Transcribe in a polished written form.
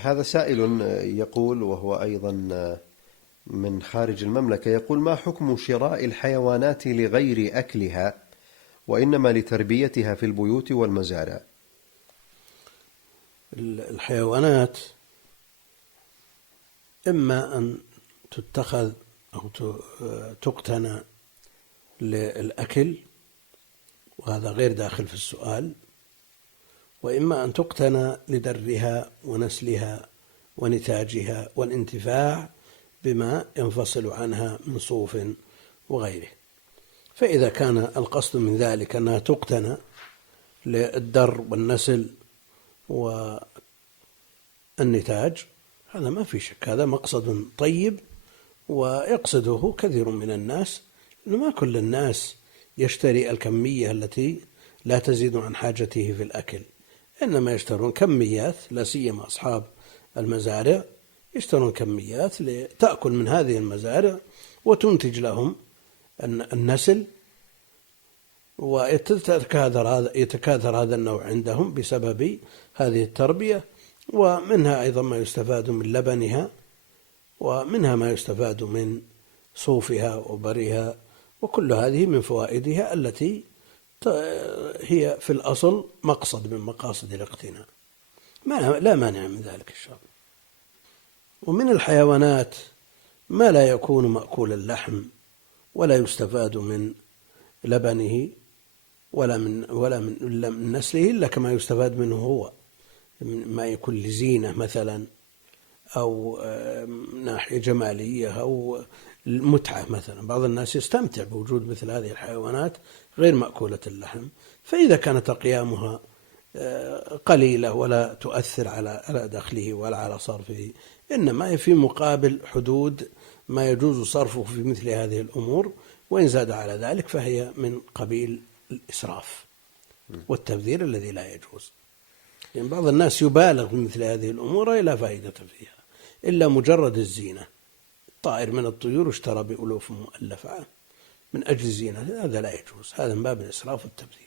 هذا سائل يقول، وهو أيضا من خارج المملكة، يقول: ما حكم شراء الحيوانات لغير أكلها وإنما لتربيتها في البيوت والمزارع؟ الحيوانات إما أن تتخذ أو تقتنى للأكل، وهذا غير داخل في السؤال، وإما أن تقتنى لدرها ونسلها ونتاجها والانتفاع بما ينفصل عنها من صوف وغيره. فإذا كان القصد من ذلك أنها تقتنى للدر والنسل والنتاج، هذا ما في شك، هذا مقصد طيب ويقصده كثير من الناس، لأنه ما كل الناس يشتري الكمية التي لا تزيد عن حاجته في الأكل، إنما يشترون كميات، لا سيما أصحاب المزارع يشترون كميات لتأكل من هذه المزارع وتنتج لهم النسل، ويتكاثر هذا النوع عندهم بسبب هذه التربية. ومنها أيضا ما يستفاد من لبنها، ومنها ما يستفاد من صوفها وبرها، وكل هذه من فوائدها التي هي في الأصل مقصد من مقاصد الاقتناء، لا مانع من ذلك الشرع. ومن الحيوانات ما لا يكون مأكول اللحم ولا يستفاد من لبنه ولا من نسله إلا كما يستفاد منه هو، ما يكون لزينة مثلا، أو ناحية جمالية، أو المتعة مثلا. بعض الناس يستمتع بوجود مثل هذه الحيوانات غير مأكولة اللحم، فإذا كانت أقيامها قليلة ولا تؤثر على دخله ولا على صرفه، إنما في مقابل حدود ما يجوز صرفه في مثل هذه الأمور، وإن زاد على ذلك فهي من قبيل الإسراف والتبذير الذي لا يجوز. يعني بعض الناس يبالغ في مثل هذه الأمور لا فائدة فيها إلا مجرد الزينة. طائر من الطيور اشترى بألوف مؤلفة من أجل الزينة، هذا لا يجوز، هذا من باب الإسراف والتبذير.